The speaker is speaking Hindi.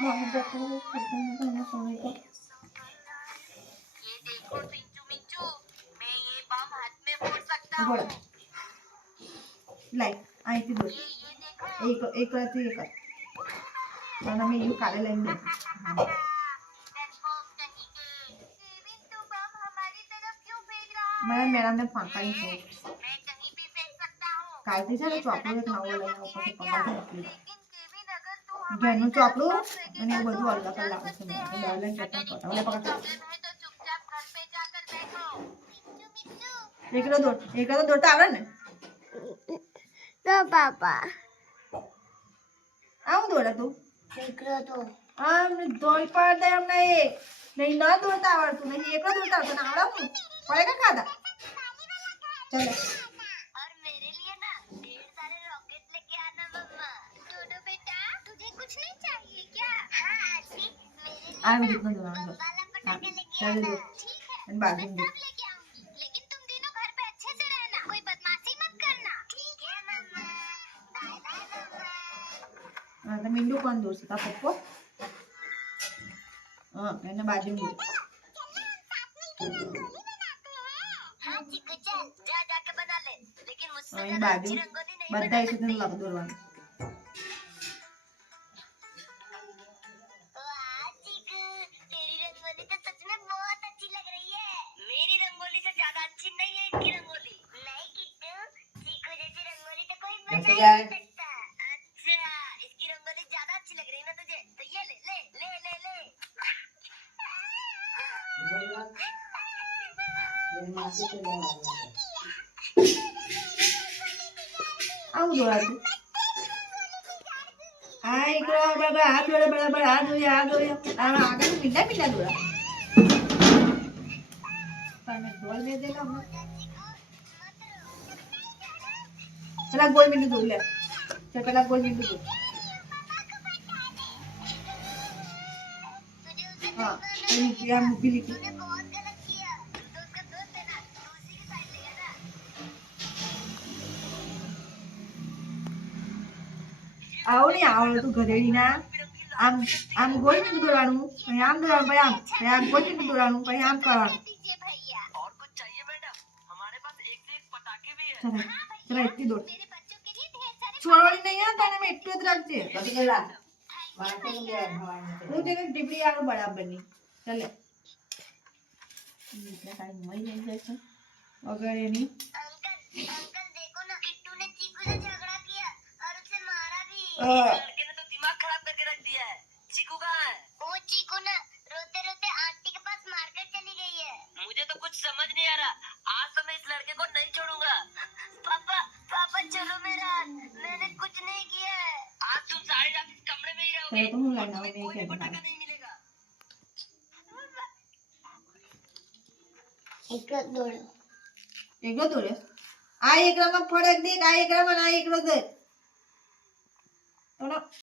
मैं देखो मैं सोने को ये देखो पिंचू मिंचू, मैं ये बम हाथ में फोड़ सकता हूँ। बोला लाइक आई थी दो ये देखो। एक रात एक मैंने मैं यू काले लाइन में डरपोक कहीं के। केविन तू बम हमारी तरफ क्यों फेंक रहा है? मैं मेरा ने फांका ही तो मैं कहीं भी फेंक सकता हूँ। कालती से ये चॉकलेट सड़क एक नाव तुमने वाला बनती ऊपर है से क्या? पंगा था लेकिन केविन अगर तू गेनु हमारी तरफ चॉकलो बम અને फेंकेगा બધું तो हम અલગ जल લાગે છે सकते મને हैं। ડાર્લિંગ अगर ચટણી इतनी પટાવલે ही પકડ प्रॉब्लम है तो चुपचाप घर पे जाकर बैठो। मिंचू मिंचू। એકલો દોડતા આવડે ને तो पापा આવું દોડે તું એકલો તો આમ દોડ પાડ દે અમને એ નહીં ન દોડતા આવડતું નહીં એકલો દોડતા આવડતું ને આવડે હું પડેગા ખાધા ચાલ और मेरे लिए ना ढेर सारे रॉकेट लेके आना मम्मा। डोडो बेटा तुझे कुछ नहीं चाहिए क्या? हाँ आंटी मेरे लिए આવી ना રીતના દોડવાનું बम वाला હા पटाखा लेके ચાલ आना। દો ठीक है અને मैं બાજુ દો सब लेके आऊंगी, लेकिन तुम तीनों घर पे अच्छे से रहना, कोई बदमाशी मत करना। ठीक है मम्मा। बाय बाय मम्मा। હા તો મીંડું કોણ દોડશે તા પપ્પો હા એને બાજુ દોડ हाँ चिकू चल जा जाके बना ले, लेकिन मुझसे અહીં ज्यादा બાજુ अच्छी रंगोली नहीं બધા बना એક सकती। લગ દોડવાનું वाह चिकू, तेरी रंगोली तो सच में बहुत अच्छी लग रही है। मेरी रंगोली से ज्यादा अच्छी नहीं है इनकी रंगोली। नहीं किट्टू, चिकू जैसी रंगोली तो कोई बना ही नहीं सकता। अच्छा, इसकी रंगोली ज्यादा अच्छी लग रही है ना तुझे? तो ये ले ले ले ले ले। આવું દોડાતું આ એકલો બરાબર હાથ જોડે બરાબર હાથ જોડે આમાં આગળ મીંડા મીંડા દોડા તમે ઢોલ દે દેલા હમણાં પેલા ગોળ મીંડું દોડ લે ચાલ પેલા ગોળ મીંડું દોડ હા એની ક્રિયા મૂકી લીધી तूने बहुत गलत किया। तू तो उसका दोस्त है ना, तू उसी की साइड लेगा ना। આવો નહીં આવડતું ઘરેડી ના આમ આમ ગોળ મીંડું દોડવાનું પછી આમ દોડવાનું પછી આમ ગોળ મીંડું દોડવાનું પછી આમ કરવાનું दीजिए भैया। और कुछ चाहिए मैडम? हमारे पास एक से एक पटाखे भी है। ચાલ ચાલ એટલી દોડ मेरे बच्चों के लिए ढेर सारे છોડવાની નહીં આ તને મેં એટલું જ રાખજે હું તેને ડીપડી આવું બરાબરની ચાલે એટલે કાંઈ મળી નહીં જાય છે વગર એની अंकल अंकल देखो ना, किट्टू ने चीकू से झगड़ा किया और उसे मारा भी। इस लड़के ने तो दिमाग खराब करके रख दिया है। चीकू कहाँ है? वो चीकू ना रोते रोते आंटी के पास मार्केट चली गई है। मुझे तो कुछ समझ नहीं आ रहा। आज तो मैं इस लड़के को नहीं छोड़ूंगा। पापा पापा चलो मेरा हाथ, मैंने कुछ नहीं किया है। आज तुम सारी रात इस कमरे में ही रहोगे। ત્યારે તો હું और લઈને तुम्हें આવું कोई भी નહીં पटाखा કહેતા नहीं मिलेगा। એકલો દોડે આ એકલામાં ફરક દેખ આ એકલામાં આ એકલો દે તો